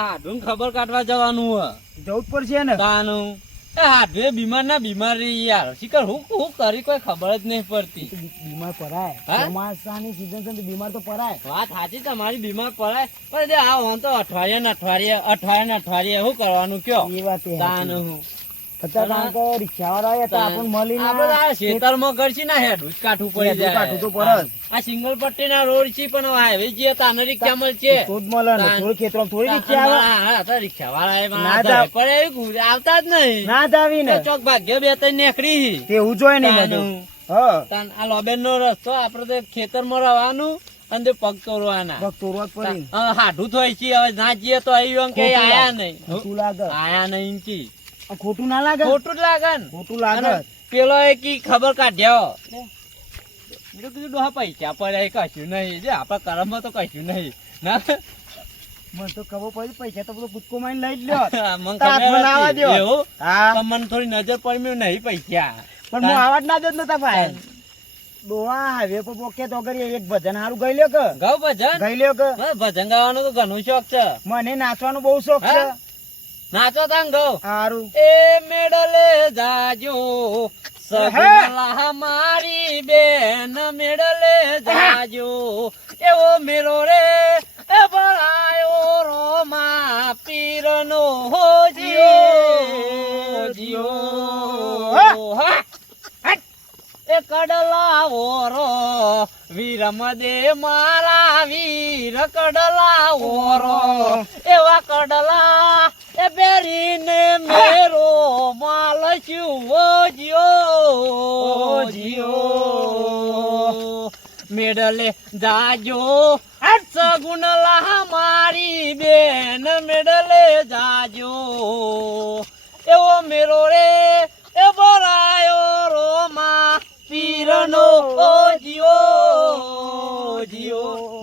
હાડું ખબર કાઢવા જવાનું જવું જ પડશે ને તાનું એ હાડવે બીમાર ના બીમારી યાર શિકર હું કરી કોઈ ખબર જ નહીં પડતી બીમાર પડાય ચોમાસાની સીઝન છે બીમાર તો પડાય વાત સાચી તમારી બીમાર પડાય પણ આ હું તો અઠવાડિયે શું કરવાનું કયો એ વાત તાનું હું ખેતરમાં કરશી ના હેડ કાઠું પડી જાય કાઠું તો પડે આ સિંગલ પટ્ટી ના રોડ છે પણ હાઈવે જે તાનો રિક્ષા મળશે થોડી ખેતરો થોડી રિક્ષા આવે રિક્ષા વાળા પડે આવતા જ નહીં ના જ આવી ને ચોક ભાગ્ય બે ત્રણ નીકળી તેવું જોઈ ને આ લોબેન નો રસ્તો આપડે તો ખેતર માં રવાનું અને પગ તોડવાના હાડું થાય છે હવે ના જઈએ તો અહીં કે આયા નહીં આયા નહીં કી ખોટું ના લાગે ખોટું જ લાગે ને ખોટું લાગે પેલો એ કી ખબર કાઢ્યો ડોહા પૈસા પડ્યા કશું નહીં જે આપડા કરમ માં તો કશું નહીં ના મને તો ખબર પડી પૈસા તો બધો કૂદકો મારીને લઈ જ લ્યો મને થોડી નજર પડી નહીં પૈસા પણ હું આવા જ ના દેત નતા ભાઈ ડોહા હાઈવે પર પોકે તો કરી એક ભજન હારું ગઈ લ્યો કે ગાવ ભજન ગઈ લ્યો કે ભજન ગાવાનો તો ઘણું શોખ છે મને નાચવાનો બહુ શોખ છે નાચો તાંગ ગૌ હારું એ મેડલે જાજો સગલા મારી બેન મેડલે જાજો એવો મેળો રે એ ભરાયો રોમા પીરનો હો જીઓ એ કડલા ઓરો વીરમ દે મારા વીર કડલા ઓરો એવા કડલા એ બેરીને મેરો માલ જીઓ મેડલે જાજો સગુણલા મારી બેન મેડલે જાજો એવો મેરો રે એ બોરાયો રોમા પીરનો જીઓ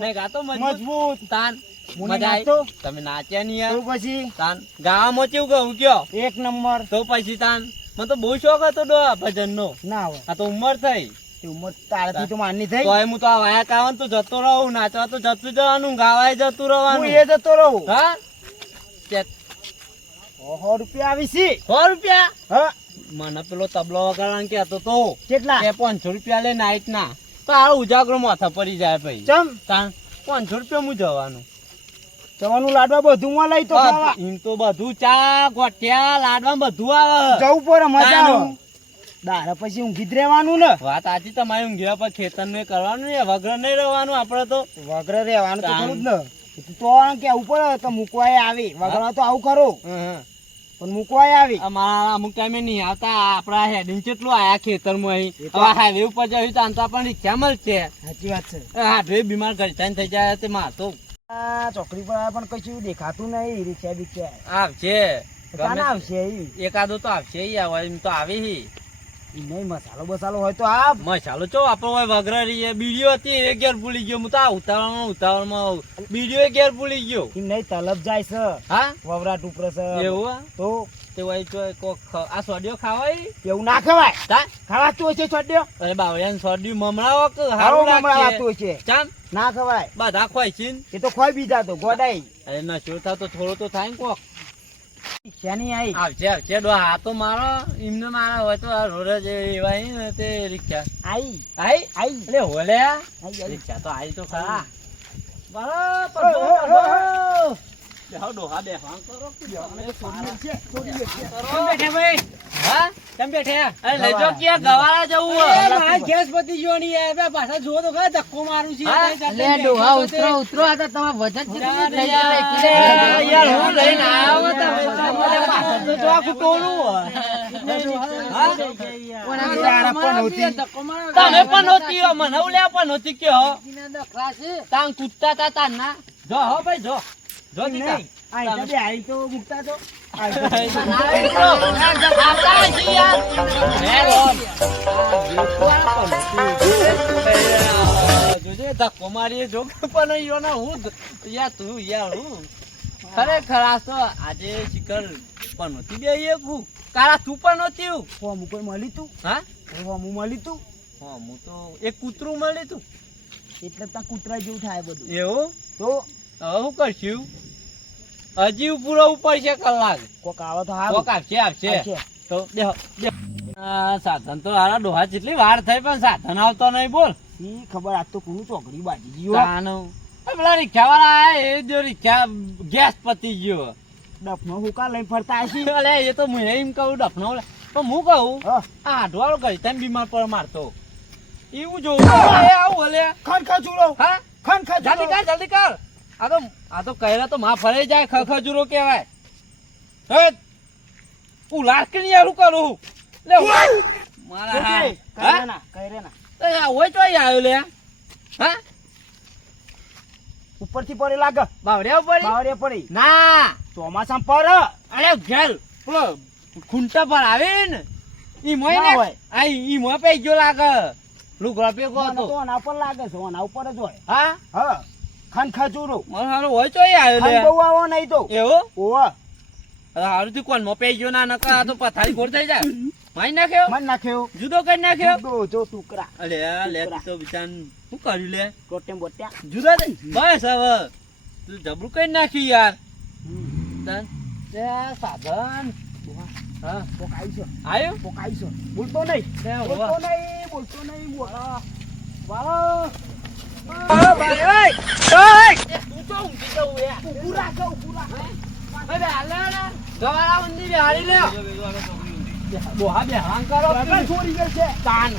ને ગાતો મજબૂત તાન મજા આવી તમે નાચ્યા નહીં યાર પછી તાન ગાવામાં કેવું કહું કયો એક નંબર તો પછી તાન મને તો બહુ શોખ હતો ભજન નો ના હોય આ તો ઉંમર થઈ ઉંમર તારાથી તો માનની થઈ તો હું તો આ વાયા કાવન તો જતો રહું નાચવા તો જતું જવાનું ગાવાય જતું રહેવાનું એ જતો રહું હા 100 રૂપિયા આવી છે 100 રૂપિયા હા મને પેલો તબલો વગાડવાનું કેતો તો કેટલા 500 રૂપિયા લે નાઈટ ના તો આ ઉજાગરો માથા પડી જાય ભાઈ ચમ તાન 500 રૂપિયા હું જવાનું લાડવા બધું માં લઈ તો એમ તો બધું ચા ગોઠિયા લાડવા બધું આવે જવું પડે મજા આવે દાડા પછી ઊંઘી જ રહેવાનું ને વાત આજી તમારી ઊંઘ્યા પર ખેતર નું કરવાનું ને વગર નહીં રહેવાનું આપડે તો વગર રહેવાનું તો ખરું જ ને તો કેવું પડે તો મૂકવાય આવી વગર તો આવું કરો પણ મૂકવાય આવી અમારા અમુક ટાઈમે નહીં આવતા આપડા હેડિંગ કેટલું આયા ખેતર માં અહીં હાઈવે ઉપર જવી તો આનતા પણ રિક્ષા મળશે સાચી વાત છે હાડવે બીમાર ઘરતા થઈ જાય તે માર તો ચોકડી પર પણ કશું દેખાતું નહીં રિક્ષા બિક્ષા આવશે આવશે એકાદો તો આવશે એમ તો આવી નહીં મસાલો બસાલો હોય તો આ મસાલો ચો આપડો હોય વગર બીડીઓ હતી એ ઘેર ભૂલી ગયો હું તો આ ઉતાવળમાં બીડીઓ ઘેર ભૂલી ગયો નહીં તલબ જાય છે હા વવરાટ ઉપરે છે એવું તો આ સોડિયો ખાવાય એવું ના ખવાય ખાવાતું હોય છે સોડિયો અરે બાવળિયા સોડિયું મમરાવો કે હારું મમરાવાતું છે ચામ ના ખવાય બધા ખવાય છે એ તો ખવાય બીજા તો ગોડાઈ અરે નશો થાવ તો થોડો તો થાય ને કોક આવશે આવશે ડો આ તો મારો એમને મારા હોય તો રોડ એવા ને તે રિક્ષા આઈ એટલે હોલે રિક્ષા તો આવી તો ખરા બરાબર ડોહા બેહવાન કરો ગેસ પતી ગયો નહીં પાછા જો તો ધક્કો મારું છું ઉતરો આ તમારા વજન તમે પણ નહોતી મને લ્યા પણ નહોતી કે તાંગ કૂદતા તા તાન ના જો હો ભાઈ જો જો તો મુકતા તો ધક્કો મારી જો પણ હું યાર તું યાર હું ખરેખર આ તો આજે શિખર પણ નહોતી બે હું કાળા તું પણ નહોતી હું કોઈ મળી તું હા હું મળી તું હું તો એક કૂતરું મળી તું એટલે ત્યાં કૂતરા જેવું થાય બધું એવું તો હવે શું કરશું હજી પૂરો ઉપર છે કલાક કોક આવે તો હારું. કોક આપશે આપશે આવશે. તો દેહો સાધન તો હારા ડોહા જેટલી વાર થઈ પણ સાધન આવતો નહીં બોલ ઈ ખબર આજ તો કોનું ચોકડી બાજી ગયો. તાનું પેલા રિક્ષા વાળા આયા એ જો રિક્ષા ગેસ પતી ગયો ડફનો હુકા લઈને ફરતા હશી. અલે એ તો હું એમ કહું ડફનો લે. પણ હું કહું હા. આ હાડવાળો કરી તમે બીમાર પર મારતો એવું જોવું એ આવું અલે ખન ખજૂરો. હા ખન ખજૂરો. જલ્દી કર આ તો કહેલા તો માં ફરે જાય ખખજુરો કહેવાય હે હું લાકડી યારું કરું લે મારા હા કઈ ના કઈ રે ના. હા ઓય તો આવ્યો લે હા ઉપરથી પડે લાગે. બાવડ્યા ઉપર બાવરે પડી. ના ચોમાસામાં પર અરે ઘેર પેલો ખૂંટા પર આવે ને ઈ મોય ના ને હોય. આ ઈ મોય પે ગયો લાગે લુગડા પેકો મને તો હતો આના ઉપર લાગે છે આના ઉપર જ હોય. હા હા ખન ખજૂરો. મારો હારો હોય તો આવ્યો ખન લે બહુ આવો નહીં તો. એવો ઓવા હારું થી કોણ મો પે ગયો ના નકા આ તો પથારી ગોળ થઈ જાય માઈ નાખ્યો મન નાખ્યો. જુદો કરી નાખ્યો જુદો જો ટુકડા. અલે લે તું તો બિચાન શું કર્યું લે ટોટેમ બોટ્યા. જુદા થઈ બસ હવે તું જબરું કરી નાખ્યું યાર તન તે સાધન હા કોક આવી છે. આયો કોક આવી છે. બોલતો નહીં. તે બોલતો હોવા. નહીં. બોલતો નહીં. બોલા. ઓ ભાઈ ઓય ઓય તું તો ઊંઘી જવું યાર ઊભું રાખો, ઊભું રાખો. ભાઈ બે હાલે ને ગવાળા મંદી બે હારી લ્યો બોહા બે હાંગ કરો લગન છોડી ગઈ છે. તાન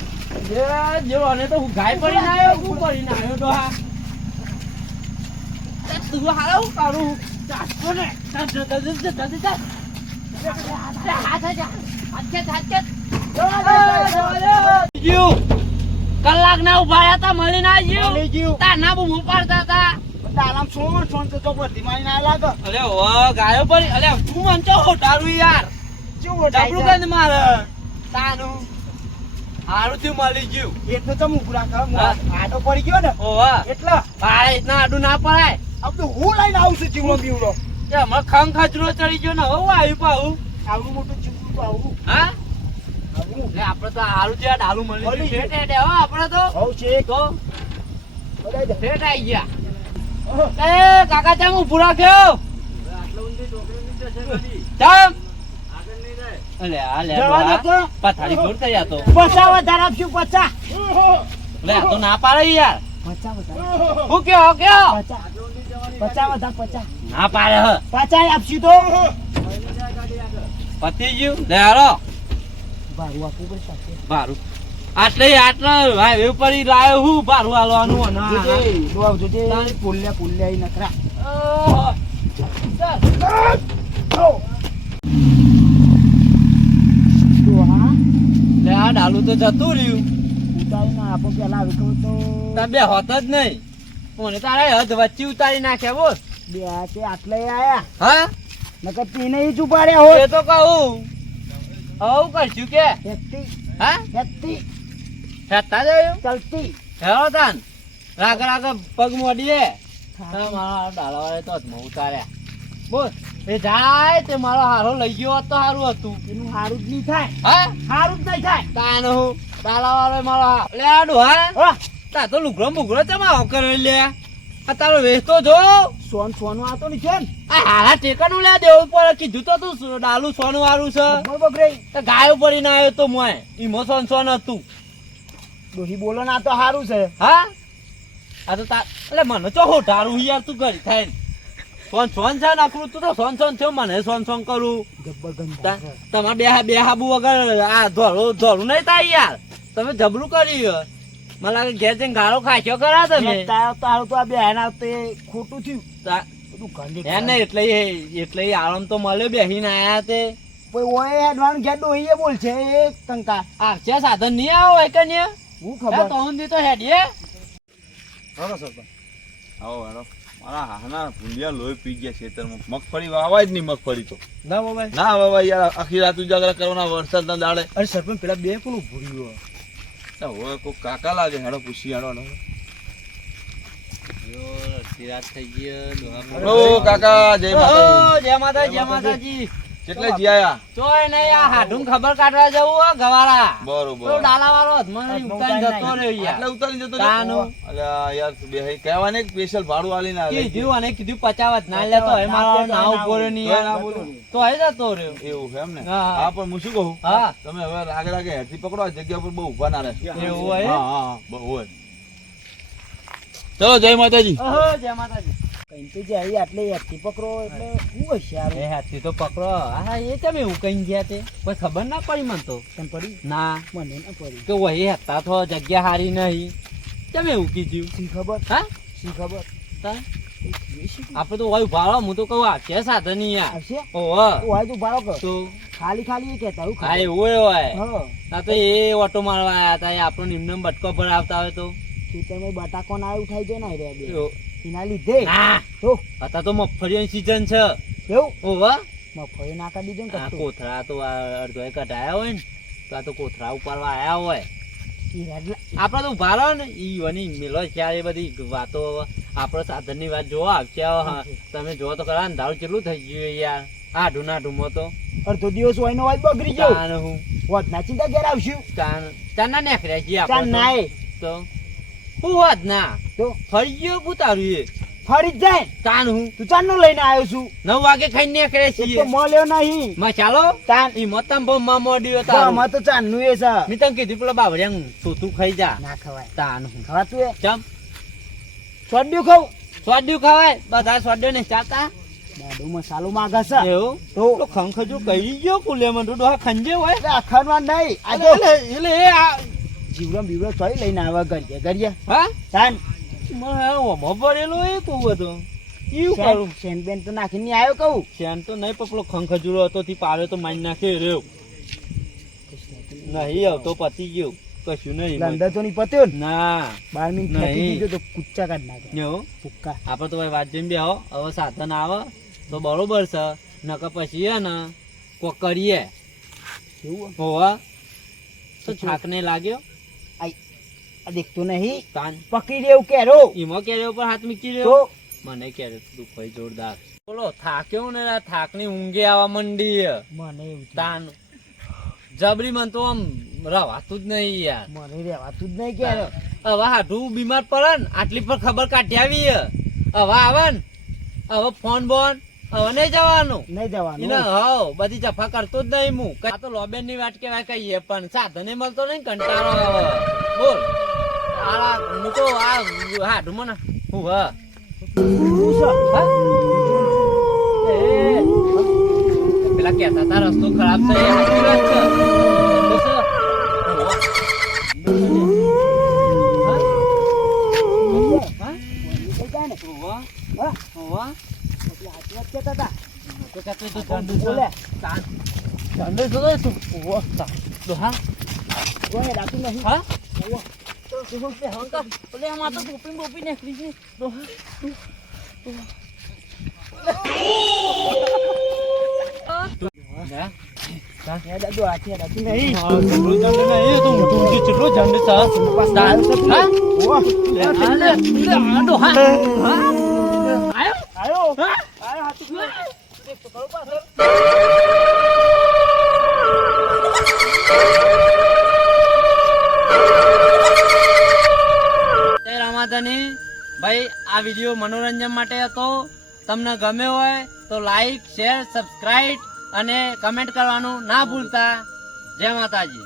જે જેવો ને તો હું ગાય પડીને આવ્યો હું કરીને આવ્યો તો હા તું હાલો હું કરું ચાટકો ને કલાક ના ઉભા હતા મળી ના મળી ગયું. તાના બહુ ઉપાડતા હતા તારામ સોન સોન તો ચોપડથી મારી ના લાગે. અરે ઓ ગાયો પડી અરે તું મંચો હોટારું યાર ચેવો ડબલું ડાયરો. કઈ મારે તાનું હારું થયું મળી ગયું એટલે તો ઊભું રાખ. હા. આડો પડી ગયો ને ઓવા એટલે આ રીતના આડું ના પડાય अब तो હું લઈને આવું છું જીવડો બીવડો. કે હમણાં ખંગ ખચરો ચડી ગયો ને હવે આવ્યું પાહું આવડું મોટું જીવડું તો આવું. હા આવું. લે આપડે તો હારું છે ડાલું મળી મળી ગયું ગયું. ઠેઠ હો આપડે તો હવ છે. તો બધાય દે. ઠેઠ આઈ ગયા એ કાકા ચમ ઊભું રાખ્યો ચમ અલે આ લે જવા દે તો. પથારી ગોળ થઈ જાતો પચા વધારે આપશું પચા. લે આ તો ના પાડે યાર પચા વધારે. હું કયો પચા. પચા વધારે પચા. ના પાડે હ પચા આપશું તો. પતી ગયું લે હાલો બારું આપવું પડશે. ભારું આટલે હાઈવે ઉપર ઈ લાયો હું ભારું હાલવાનું અને જોજે, ડોહાવ જોજે. પુલ્યા પુલ્યા ઈ નખરા. ઓહો. ડોહા, લે આ ડાલું તો જતું રહ્યું ઉતારી ના આપો પેલા આવી ખબર તો તાર બે હોત જ નહીં મને તારે હદ વચ્ચે ઉતારી નાખ્યા બોલ બે આ તે આટલે આયા. હા નકર તીને ઈ જ ઉપાડ્યા હોત. એ તો કહું આવું કરશું કે હેતી, હા હેતી, હેતા જયું ચલતી. હેરો તાન રાગ રાગ પગ મોડીએ મારા ડાલા વાળે તો હદમાં ઉતાર્યા બોલ એ જાય તે મારો હારો લઈ ગયો હોત તો સારું હતું એનું હારું જ નહીં થાય. હા હારું જ નહીં થાય. તાન હું ડાલા વાળો મારો લે આડું હા હા, તા તો લુગડો બુગડો ચમાવો કરે લે આ તારો વેચતો જો સોન સોનું આતો નહીં છે ને. આ હારા ટેકાનું લે દેવું પડે કીધું તો તું ડાલું સોનું વાળું છે બરોબર રે. તો ગાયો પડીને આવ્યો તો મોય ઈમો સોન સોન હતું ડોહી બોલો ને આ તો હારું છે. હા આ તો તાર એટલે મને તો હોટારું યાર તું ઘડી થાય ને સોન સોન છે ને આપણું તું તો સોન સોન થયો મને સોન સોન કરું જબ્બર ગંધા છે. તમારે બે હાબુ વગર આ ધોળું નહીં થાય યાર તમે જબરું કર્યું મને લાગે ઘેર જઈને ગાળો ખાખ્યો ખરા તમે તારો તો હારું તો આ બેહાના તે ખોટું થયું. તા- બધું ગંદી હે ને એટલે આરામ તો મળ્યો બેહીને આયા તે કોઈ ઓય હેડવાનું ઘેર ડોહીએ બોલ છે એ ટંકા. આ છે સાધન નહીં આવો હોય કે નહીં હું ખબર ખબર. તો ઊંધી તો હેડીએ આવો હેડો મારા હાના ભૂંડિયા લોહી પી ગયા ખેતરમાં મગફળી વાવાય જ નહીં મગફળી તો ના બાબા. ના વાવાય યાર આખી રાત ઉજાગરા કરવાના વરસાદના દાડે અરે સરપંચ પેલા બે કોનું ભૂર્યું હવે કોઈ કાકા લાગે હેડો પૂછી હેડો રાત થઈ ગયો ઓ કાકા જય માતાજી જય માતાજી જય માતાજી કેટલે જીયા તોય નહીં આ હાડું ખબર કાઢવા જવું હો ગવાળા બરોબર પેલો ડાલા વાળો મને ઉતારી જતો રહ્યો યાર એટલે ઉતારી જતો તાનું. અલ્યા યાર બે કહેવા ને સ્પેશિયલ ભાડું આલીને આવે કીધું અને કીધું 50 ના લેતો હવે મારો ના ઉભો રહ્યો નહીં તોય ના યાર બોલું. તો હવે જતો રહ્યો એવું છે એમ ને હા. હા પણ હું શું કહું હા તમે હવે રાગે રાગે હેઠી પકડો આ જગ્યા પર બહુ ઉભા ના રહે એવું હોય? હા હા બહુ હોય ચલો જય માતાજી ઓહો જય માતાજી કઈ તો જાય આટલે યાદથી પકડો એટલે હું હોશિયાર એ હાથી તો પકડો હા એ તમે એવું કઈ ગયા તે કોઈ ખબર ના પડી મને તો તને પડી ના મને ના પડી કે વહી હતા તો જગ્યા હારી નહીં તમે એવું કીધું શી ખબર હા શી ખબર તા? આપડે તો હોય ભાડો હું તો કહું આ છે સાધન યાર આવશે ઓહો હોય તું ભાડો કર તો ખાલી ખાલી એ કહેતા હું હા એવું હોય હા આ તો એ ઓટો મારવા આયા હતા એ આપણો નિમ્ન બટકો પર આવતા હોય તો ખેતરમાં બટાકો ના ઉઠાઈ જાય ને રે બે એવું. એના લીધે ના તો અત્યારે તો મગફળીની સીઝન છે એવું ઓહો મફળી નાખા દીધો ને આ કશું કોથળા તો આ અડધોએ કઢાયા હોય ને તો આ તો કોથળા ઉપાડવા આયા હોય આપડે તો ભારો ને ઈ વની મેલો ચાર એ બધી વાતો આપડે સાધન ની વાત જોવા આવશે હા. તમે જોવો તો ખરા અંધારું કેટલું થઈ ગયું યાર આઢું ના ઢુમો તો અડધો દિવસ હોય નો વાત બગડી ગયો તાન હું વાત ના ચિંતા ઘેર આવશું તાન ના નેખર્યા છીએ ચાલ આપણે નાય તો હું વાત ના તો ફરી ગયો પુતારું એ ફરી જ જાય તાન હું તું ચાલ નો લઈને આવ્યો છું 9 વાગે ખાઈને નેખરે એક છીએ તો મળ્યો નહીં મસાલો તાન ઈ મતમ બહુ માં મોડ્યો તારું આમાં તો ચાલ નું એ છે મેં તને કીધું પેલા બાવળિયા તું ખાઈ જા ના ખવાય તાન હું ખવાતું એ ચમ સોડ્યું ખાવ સ્વાદ્યું ખવાય બધા સ્વાદ્યો ને ચાતા દાડો મસાલો માગા છે એવું તો તો ખંખજો કહી ગયો કુલે મને તો ડોહા ખંજે હોય આખામાં નહીં આ જો એટલે એ આ જીવડમ બીવડમ ચોઈ લઈને આવે ઘડીએ ઘડીએ હા તાન મને ઓમો પડેલો એ કહું હતો ઈયું કરું સેન બેન તો નાખીને નહીં આવ્યો કહું શ્યાન તો નહીં પપલો ખંખજુરો હતો થી પાડ્યો તો મારી નાખે રહ્યો નહીં આવતો પતી ગયો કશું નહીં અંદર તો નહીં પત્યો ને ના 12 મિનિટ નહીં. ફેંકી દીધો તો કુચ્ચા કાઢ નાખે એવું ભૂક્કા આપડે તો ભાઈ વાત જેમ બેહો હવે સાધન આવે તો બરોબર છે નકર પછી હે ને કોક કરીએ એવું હોવા તો છાક ને લાગ્યો આ દેખતો નહીં તાન પકડી લેવું કેરો ઈમો કેર્યો પર હાથ મૂકી તો રહ્યો મને કેર્યો તું ભાઈ જોરદાર બોલો થાક્યો ને આ થાકની ઊંઘે આવવા મંડી મને એવું થયું. તાન જબરી મન તો આમ રવાતું જ નહીં યાર મને રહેવાતું જ નહીં કેરો હવે હાડું બીમાર પડે ને આટલી પર ખબર કાઢી આવી હવે આવે ને હવે ફોન બોન હવે નહીં જવાનું નહીં જવાનું એને હવ બધી જફા કરતો જ નહીં હું આ તો લોબેન ની વાત કેવાય કહીએ પણ સાધને મળતો નહીં કંટાળો આવે બોલ આ હું તો આ હાડું મને હું હા એ, પેલા કહેતા હતા રસ્તો ખરાબ છે એ સાચી વાત છે. તો શું? હા? હોવા? હા? હોવા? એટલે હાચી વાત કહેતા હતા. તો કહેતો તો કોણ ઠંડુ છે. બોલે? તાન. ઠંડુ છે તો શું? હોવા? તાન. તો હા? કોઈ રાતું નહીં. હા? ઓવો. તો શું છે? હંકા. ઓલે આમાં તો ટોપી બોપી નીકળી છે. તો હા? હા? હે દાદુ હાથી રાતું નહીં. હા, કેટલું ઝંડ નહીં, તો ઊંધું ઊંધું કેટલું ઝંડ છે. પાછું તાન. આવ્યો છે તું. હા? ઓવો. લે, આ લે, લે, આ તો હા. હા? આયો? આવ્યો. હા? આવ્યો હાથી. દેખ તો ખરું પાછળ. જય રામાધની ભાઈ આ વિડીયો મનોરંજન માટે હતો તમને ગમે હોય તો લાઈક શેર સબસ્ક્રાઇબ અને કમેન્ટ કરવાનું ના ભૂલતા જય માતાજી.